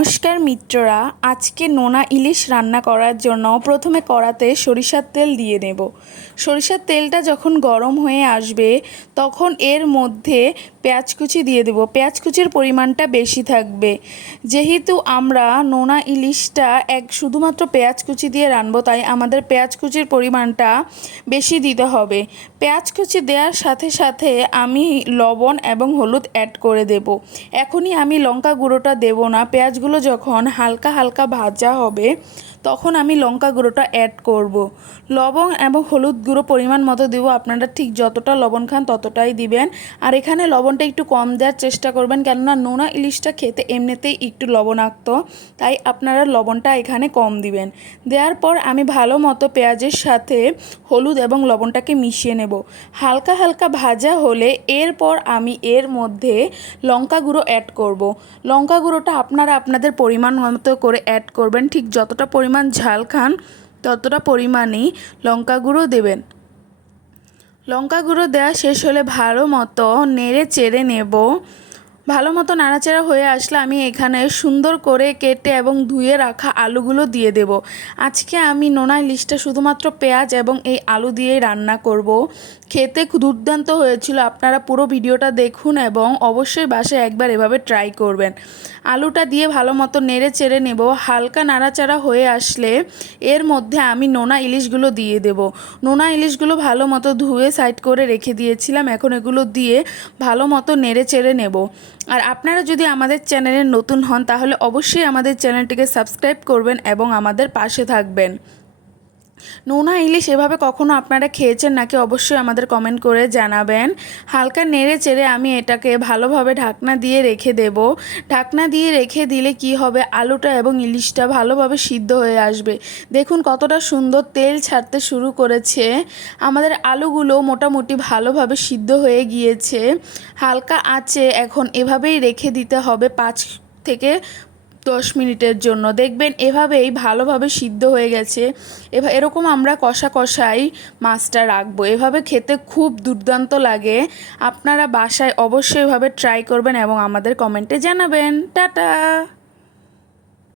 নমস্কার মিত্ররা, আজকে নোনা ইলিশ রান্না করার জন্য প্রথমে কড়াতে সরিষার তেল দিয়ে নেব। সরিষার তেলটা যখন গরম হয়ে আসবে তখন এর মধ্যে পেঁয়াজ কুচি দিয়ে দেব। পেঁয়াজ কুচির পরিমাণটা বেশি থাকবে, যেহেতু আমরা নোনা ইলিশটা শুধুমাত্র পেঁয়াজ কুচি দিয়ে রানবো, তাই আমাদের পেঁয়াজ কুচির পরিমাণটা বেশি দিতে হবে। পেঁয়াজ কুচি দেওয়ার সাথে সাথে আমি লবণ এবং হলুদ অ্যাড করে দেব। এখনই আমি লঙ্কা গুঁড়োটা দেব না, পেঁয়াজগুলো যখন হালকা হালকা ভাজা হবে তখন আমি লঙ্কা গুঁড়োটা অ্যাড করব। লবণ এবং হলুদ গুঁড়ো পরিমাণ মতো দেব, আপনারা ঠিক যতটা লবণ খান ততটাই দিবেন। আর এখানে লবণটা একটু কম দেওয়ার চেষ্টা করবেন, কেননা নোনা ইলিশটা খেতে এমনিতেই একটু লবণাক্ত, তাই আপনারা লবণটা এখানে কম দিবেন। দেওয়ার পর আমি ভালো মতো পেঁয়াজের সাথে হলুদ এবং লবণটাকে মিশিয়ে নেব। হালকা হালকা ভাজা হলে এরপর আমি এর মধ্যে লঙ্কা গুঁড়ো অ্যাড করব। লঙ্কা গুঁড়োটা আপনারা আপনাদের পরিমাণ মতো করে অ্যাড করবেন, ঠিক যতটা পরিমাণ ঝাল খান ততটা পরিমাণেই লঙ্কা গুঁড়ো দেবেন। লঙ্কা গুঁড়ো দেওয়া শেষ হলে ভালো মতো নেড়ে চেড়ে নেব। ভালো মতো নাড়াচাড়া হয়ে আসলে আমি এখানে সুন্দর করে কেটে এবং ধুয়ে রাখা আলুগুলো দিয়ে দেব। আজকে আমি নোনা ইলিশটা শুধুমাত্র পেঁয়াজ এবং এই আলু দিয়েই রান্না করব। খেতে দুর্দান্ত হয়েছিল, আপনারা পুরো ভিডিওটা দেখুন এবং অবশ্যই বাসায় একবার এভাবে ট্রাই করবেন। আলুটা দিয়ে ভালো মতো নেড়ে চেড়ে নেব। হালকা নাড়াচাড়া হয়ে আসলে এর মধ্যে আমি নোনা ইলিশগুলো দিয়ে দেব। নোনা ইলিশগুলো ভালো মতো ধুয়ে সাইড করে রেখে দিয়েছিলাম, এখন এগুলো দিয়ে ভালো মতো নেড়ে চেড়ে নেব। আর আপনারা যদি আমাদের চ্যানেলে নতুন হন তাহলে অবশ্যই আমাদের চ্যানেলটিকে সাবস্ক্রাইব করবেন এবং আমাদের পাশে থাকবেন। নোনা ইলিশ এভাবে কখনো আপনারা খেয়েছেন নাকি অবশ্যই আমাদের কমেন্ট করে জানাবেন। হালকা নেড়ে চেড়ে আমি এটাকে ভালোভাবে ঢাকনা দিয়ে রেখে দেব। ঢাকনা দিয়ে রেখে দিলে কি হবে, আলুটা এবং ইলিশটা ভালোভাবে সিদ্ধ হয়ে আসবে। দেখুন কতটা সুন্দর তেল ছাড়তে শুরু করেছে। আমাদের আলুগুলো মোটামুটি ভালোভাবে সিদ্ধ হয়ে গিয়েছে। হালকা আঁচে এখন এভাবেই রেখে দিতে হবে 5 থেকে 10 মিনিটের জন্য। দেখবেন এভাবেই ভালোভাবে সিদ্ধ হয়ে গেছে। এরকম আমরা কষা কষাই মাছটা রাখবো। এভাবে খেতে খুব দুর্দান্ত লাগে। আপনারা বাসায় অবশ্যই এভাবে ট্রাই করবেন এবং আমাদের কমেন্টে জানাবেন। টাটা।